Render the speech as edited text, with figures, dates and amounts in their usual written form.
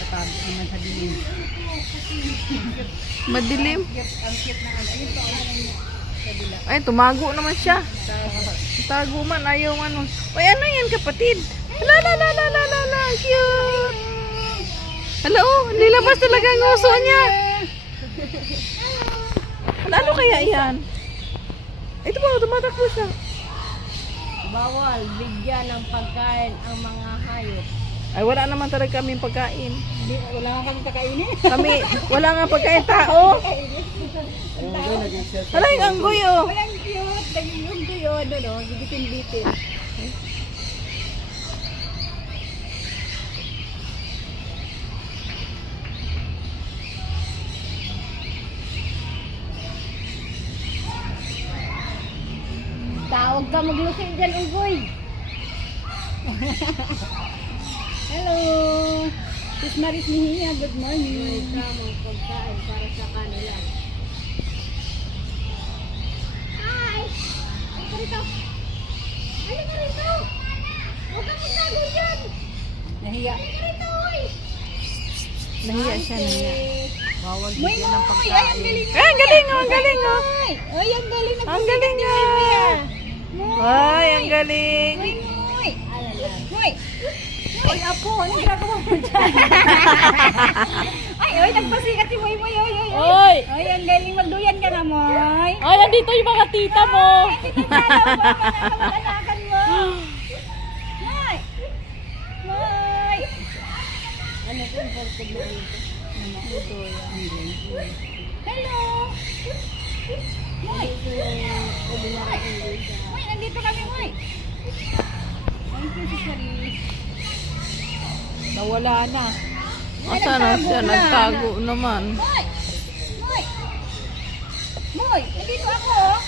Katago naman sa dilim. Madilim. Ang cute na ano. Ayun pa kabila. Ay, tumago naman siya. Tago man, ayaw ano. Uy, ano yan kapatid? La la la la la la la, cute. Hala oh, nilabas talaga ang uso niya. Ano kaya yan? Ito ba, tumatakbo siya. Bawal bigyan ng pagkain ang mga hayop. Ay, wala naman talaga kaming pagkain. Hindi, wala nga kami kakainin. Kami, wala nga pagkain tao. Hala yung anggoy oh. Walang cute. Naging yung kuyo. Ano no? Gigitin-bitin. Tawag ka maglusi dyan, unggoy. Hello. Sis Maris Mejia, good morning. May tamang pagkain para sa kanila. Hi! Halika rito. Halika rito. Huwag kang magtago dyan. Nahiya. Halika rito, oy. Nahiya siya, nahiya. Bawal bigyan ng pagkain. Ay, ang galing. Ay, ang galing oh, ang galing oh. Ay, ang galing. Ang galing nga. Ay, ang galing. Moy, moy. Alala. Moy. Moy, apo. Anong ginagawa mo dyan? Ay, oy, nagpasikat si Moy, Moy. Oy, oy, oy. Oy! Ay, ang galing. Magduyan ka na, Moy. Ay, nandito yung mga tita mo. Anakan mo. Moy. Moy. Ano po yung pagkablo dito? Hello. Moy. Moy, nandito kami, Moy. Thank you, Sis Maris. Nawala na. Asa na siya? Nagtago naman. Moy! Moy! Moy! Nandito ako, oh.